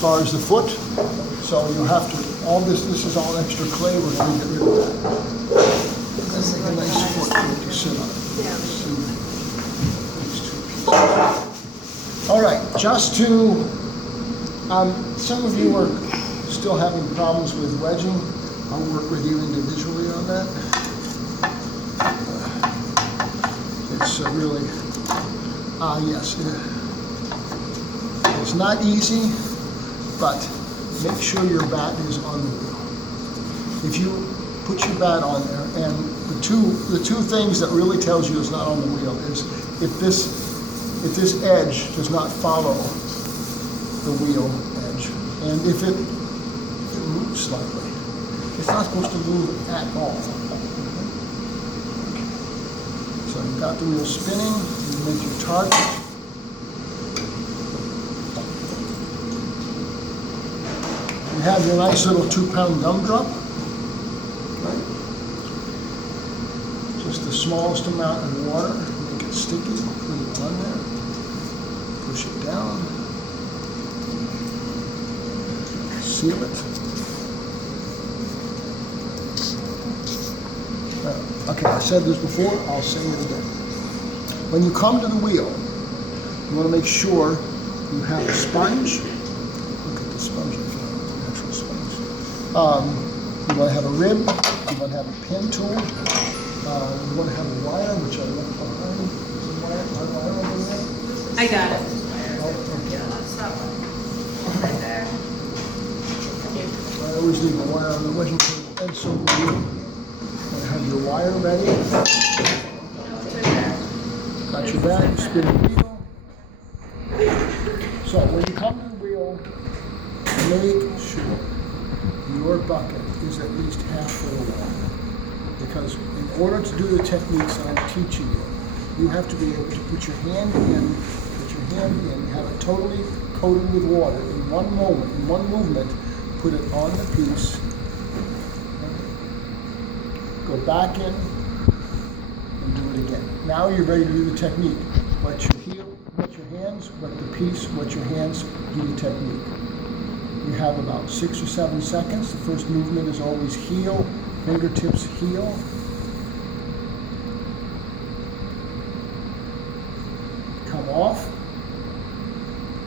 far as the foot. So you'll have to, all this is all extra clay, we're going to get rid of that. That's like a nice foot to sit on. See these two pieces. All right, just to, some of you are still having problems with wedging. I'll work with you individually on that. It's really, yes, it's not easy, but make sure your bat is on the wheel. If you put your bat on there, and the two things that really tells you it's not on the wheel is if this edge does not follow the wheel edge, and if it moves slightly. It's not supposed to move at all. So you've got the wheel spinning, you make your target. You have your nice little 2-pound gumdrop. Right? Just the smallest amount of water, make it sticky, put it on there, push it down, seal it. Okay, I said this before, I'll say it again. When you come to the wheel, you want to make sure you have a sponge. Look at the sponge, natural sponge. You want to have a rib, you want to have a pin tool, you want to have a wire, which I left behind. Is the wire over there? I got it. Oh, okay. Yeah, that's that one. Right there. I always leave a wire on the wedging table, and so do you. Have your wire ready. Got your bag, spin the wheel. So when you come to the wheel, make sure your bucket is at least half full of water. Because in order to do the techniques that I'm teaching you, you have to be able to put your hand in, have it totally coated with water in one moment, in one movement, put it on the piece, go back in, and do it again. Now you're ready to do the technique. Wet your heel, wet your hands, wet the piece, wet your hands, do the technique. You have about 6 or 7 seconds. The first movement is always heel, fingertips heel. Come off,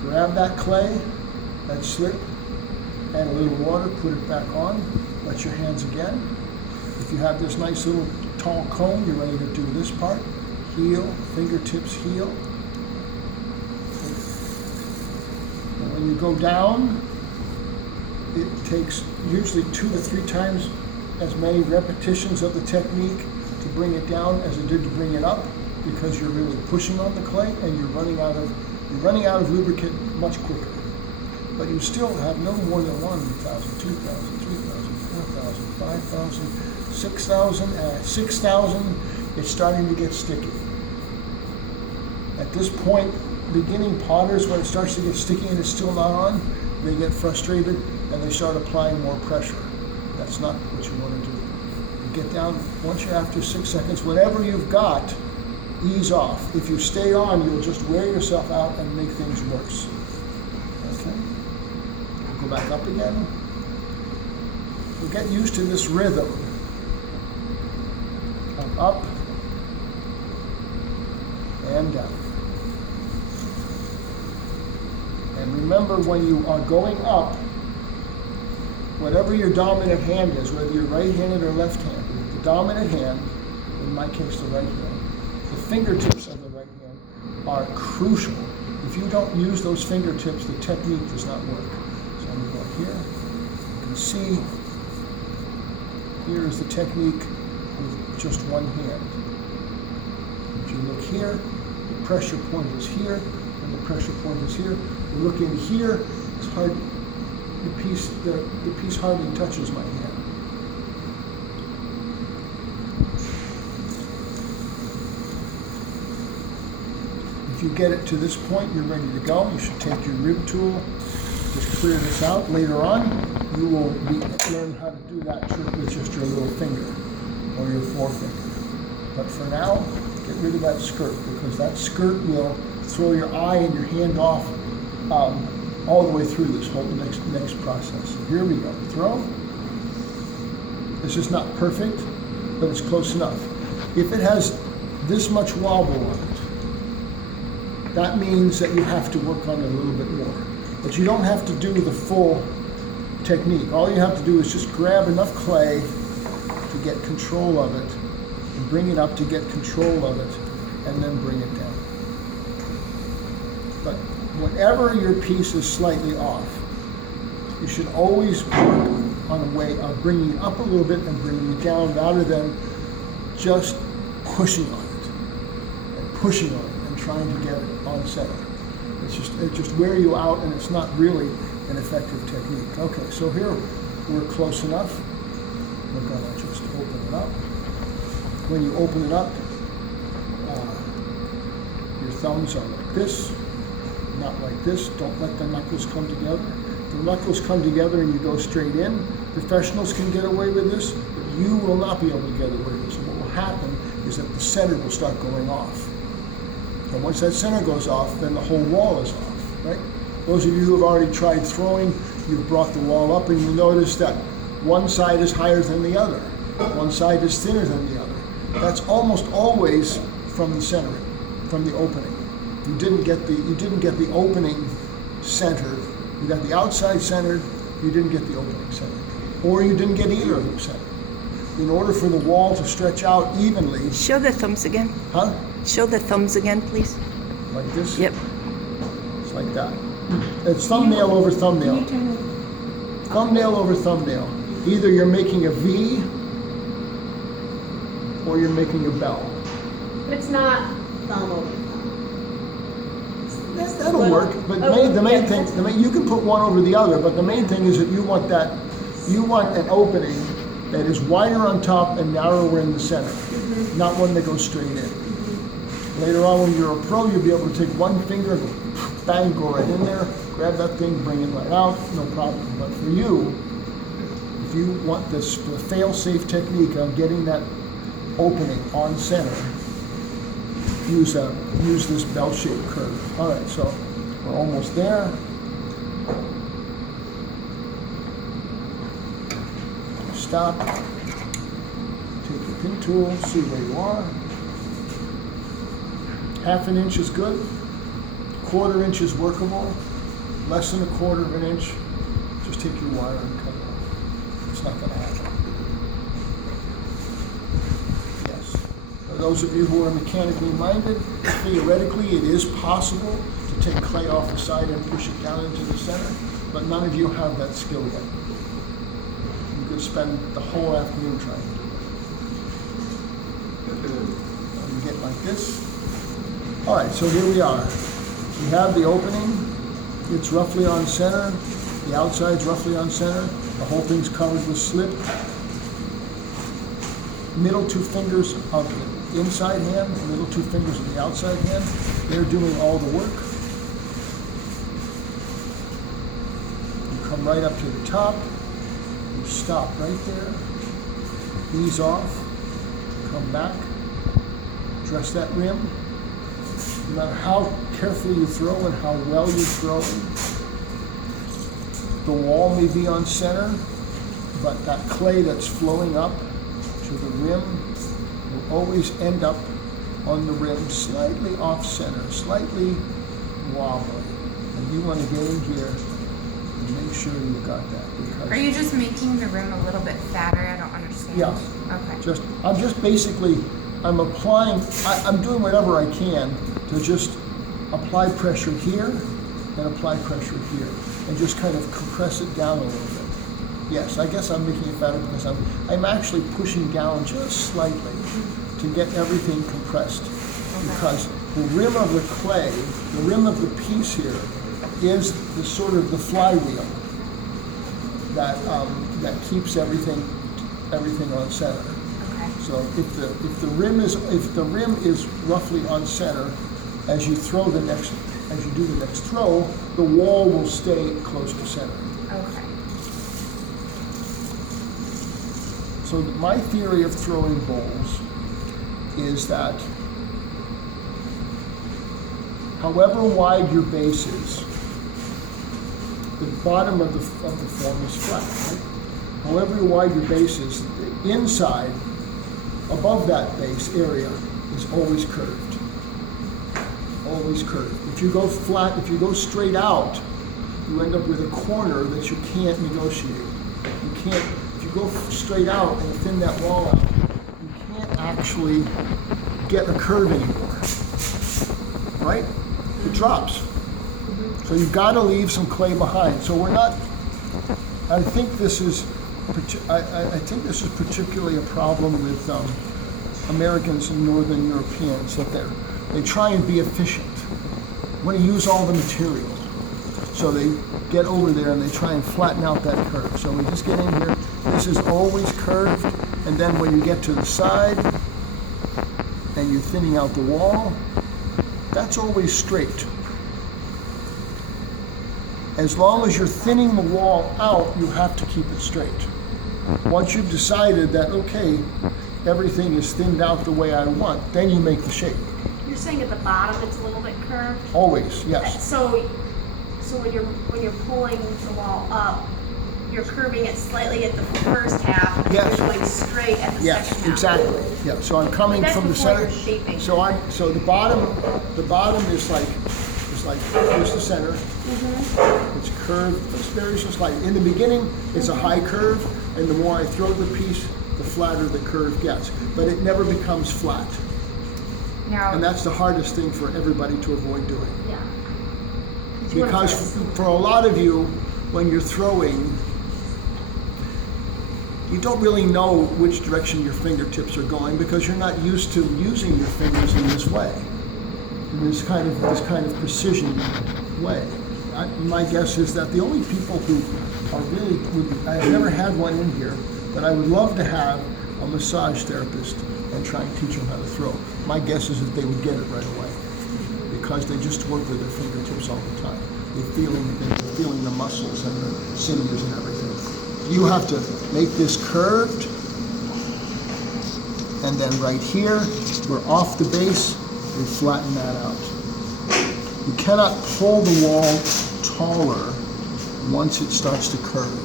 grab that clay, that slip, add a little water, put it back on, wet your hands again. If you have this nice little tall comb, you're ready to do this part. Heel, fingertips heel. And when you go down, it takes usually 2 to 3 times as many repetitions of the technique to bring it down as it did to bring it up, because you're really pushing on the clay and you're running out of lubricant much quicker. But you still have no more than 1,000, 2,000, 3,000, 4,000, 5,000. 6,000, it's starting to get sticky. At this point, beginning potters, when it starts to get sticky and it's still not on, they get frustrated and they start applying more pressure. That's not what you want to do. You get down, once you're after 6 seconds, whatever you've got, ease off. If you stay on, you'll just wear yourself out and make things worse. Okay? Go back up again. We'll get used to this rhythm. Up and down. And remember, when you are going up, whatever your dominant hand is, whether you're right-handed or left-handed, the dominant hand, in my case the right hand, the fingertips of the right hand are crucial. If you don't use those fingertips, the technique does not work. So I'm going to go here. You can see here is the technique with just one hand. If you look here, the pressure point is here, and the pressure point is here. You look in here, it's hard. The piece hardly touches my hand. If you get it to this point, you're ready to go. You should take your rib tool, just clear this out. Later on, you will learn how to do that trick with just your little finger or your forefinger. But for now, get rid of that skirt, because that skirt will throw your eye and your hand off all the way through this whole next process. Here we go. Throw. This is not perfect, but it's close enough. If it has this much wobble on it, that means that you have to work on it a little bit more. But you don't have to do the full technique. All you have to do is just grab enough clay to get control of it, and bring it up to get control of it, and then bring it down. But whenever your piece is slightly off, you should always work on a way of bringing it up a little bit and bringing it down, rather than just pushing on it and pushing on it and trying to get it on center. It just wear you out, and it's not really an effective technique. Okay, so here we're close enough. We're gonna just open it up. When you open it up, your thumbs are like this, not like this. Don't let the knuckles come together. The knuckles come together and you go straight in. Professionals can get away with this, but you will not be able to get away with this. And what will happen is that the center will start going off. And once that center goes off, then the whole wall is off, right? Those of you who have already tried throwing, you've brought the wall up and you notice that one side is higher than the other. One side is thinner than the other. That's almost always from the centering, from the opening. You didn't get the opening centered. You got the outside centered, you didn't get the opening centered. Or you didn't get either of them centered. In order for the wall to stretch out evenly. Show the thumbs again. Huh? Show the thumbs again, please. Like this? Yep. It's like that. It's thumbnail over thumbnail. Thumbnail over thumbnail. Either you're making a V or you're making a bell. But it's not thumb over thumb. That'll work, but the main thing, you can put one over the other, but the main thing is that you want an opening that is wider on top and narrower in the center, not one that goes straight in. Later on, when you're a pro, you'll be able to take one finger, bang, go right in there, grab that thing, bring it right out, no problem. But for you, if you want the fail-safe technique of getting that opening on center, use this bell-shaped curve. All right, so we're almost there. Stop. Take your pin tool, see where you are. Half an inch is good. Quarter inch is workable. Less than a quarter of an inch, just take your wire and cut it off. It's not going to happen. Yes. For those of you who are mechanically minded, theoretically it is possible to take clay off the side and push it down into the center, but none of you have that skill yet. You could spend the whole afternoon trying to do it. You get like this. All right, so here we are. We have the opening. It's roughly on center. The outside's roughly on center. The whole thing's covered with slip. Middle two fingers of the inside hand, middle two fingers of the outside hand. They're doing all the work. You come right up to the top. You stop right there. Ease off. Come back. Dress that rim. No matter how carefully you throw and how well you're throwing, the wall may be on center, but that clay that's flowing up to the rim will always end up on the rim slightly off center, slightly wobbly. And you want to get in here and make sure you've got that. Because Are you just making the rim a little bit fatter? I don't understand. Yeah. Okay. I'm doing whatever I can to just apply pressure here and apply pressure here and just kind of compress it down a little bit. Yes, I guess I'm making it fatter because I'm actually pushing down just slightly to get everything compressed. Because the rim of the clay, the rim of the piece here, is the sort of the flywheel that keeps everything on center. Okay. So if the rim is roughly on center, as you do the next throw, the wall will stay close to center. Okay. So my theory of throwing bowls is that however wide your base is, the bottom of the form is flat, right? However wide your base is, the inside, above that base area, is always curved. Always curved. If you go flat, if you go straight out, you end up with a corner that you can't negotiate. You can't, if you go straight out and thin that wall out, you can't actually get a curve anymore, right? It drops. So you've got to leave some clay behind. So we're not, I think this is particularly a problem with Americans and Northern Europeans, that they try and be efficient. Want to use all the material. So they get over there and they try and flatten out that curve. So we just get in here. This is always curved, and then when you get to the side and you're thinning out the wall, that's always straight. As long as you're thinning the wall out, you have to keep it straight. Once you've decided that, okay, everything is thinned out the way I want, then you make the shape. You're saying at the bottom it's a little bit curved? Always, yes. So when you're pulling the wall up, you're curving it slightly at the first half, and Yes. you're going straight at the Yes, second half. exactly. Yeah, so I'm coming But that's from the before center. you're shaping. So the bottom is like here's the center. It's curved, it's very just like in the beginning it's a high curve, and the more I throw the piece, the flatter the curve gets. But it never becomes flat. Now, And that's the hardest thing for everybody to avoid doing. Yeah. You wanna Because try to- for a lot of you, when you're throwing, you don't really know which direction your fingertips are going because you're not used to using your fingers in this way, in this kind of precision way. My guess is that the only people who are really, I've never had one in here, but I would love to have a massage therapist and try and teach them how to throw. My guess is that they would get it right away because they just work with their fingertips all the time. They're feeling the muscles and the sinews and everything. You have to make this curved, and then right here, we're off the base, we flatten that out. You cannot pull the wall taller once it starts to curve.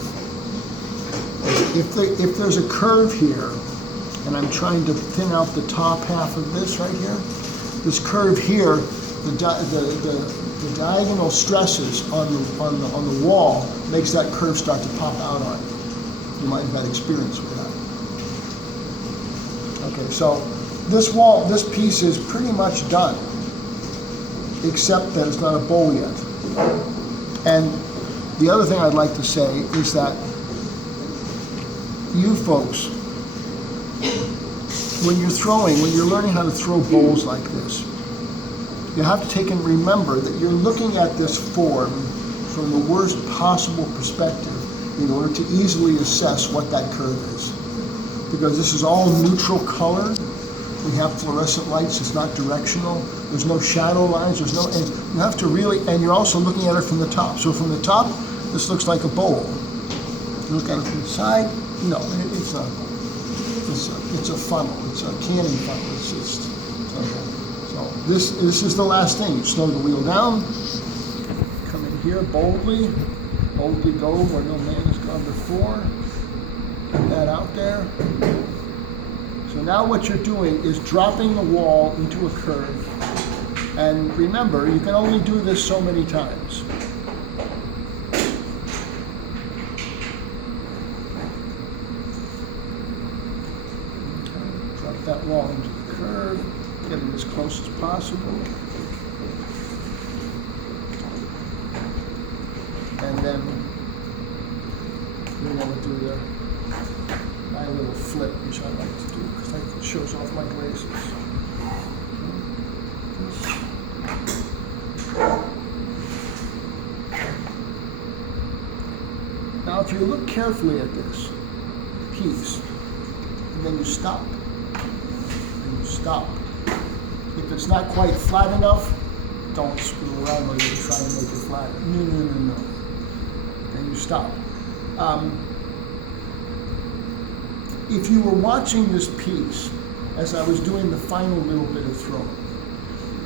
If there's a curve here, and I'm trying to thin out the top half of this right here, this curve here, the diagonal stresses on the wall makes that curve start to pop out on you. You might have had experience with that. Okay, so this piece is pretty much done, except that it's not a bowl yet. And the other thing I'd like to say is that you folks, when you're learning how to throw bowls like this, you have to take and remember that you're looking at this form from the worst possible perspective in order to easily assess what that curve is. Because this is all neutral color. We have fluorescent lights, it's not directional. There's no shadow lines, and you have to really, and you're also looking at it from the top. So from the top, this looks like a bowl. You look at it from the side, no, it's a funnel, it's a canning funnel. So this is the last thing. You slow the wheel down, come in here boldly go where no man has gone before. Put that out there. So now what you're doing is dropping the wall into a curve. And remember, you can only do this so many times. Okay. Drop that wall into the curve, get it as close as possible. And then we're going to do my little flip, which I like to do because it shows off my glasses. Now, if you look carefully at this piece, and then you stop, and you stop. If it's not quite flat enough, don't screw around with it and try and make it flat. No. And you stop. If you were watching this piece as I was doing the final little bit of throwing,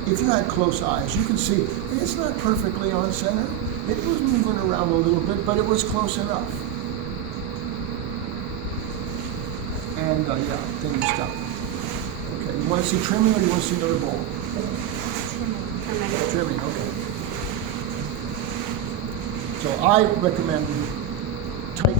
if you had close eyes, you can see it's not perfectly on center. It was moving around a little bit, but it was close enough. And yeah, then you stop. Okay, you want to see trimming or do you want to see another bowl? Trimming. Trimming, okay. So I recommend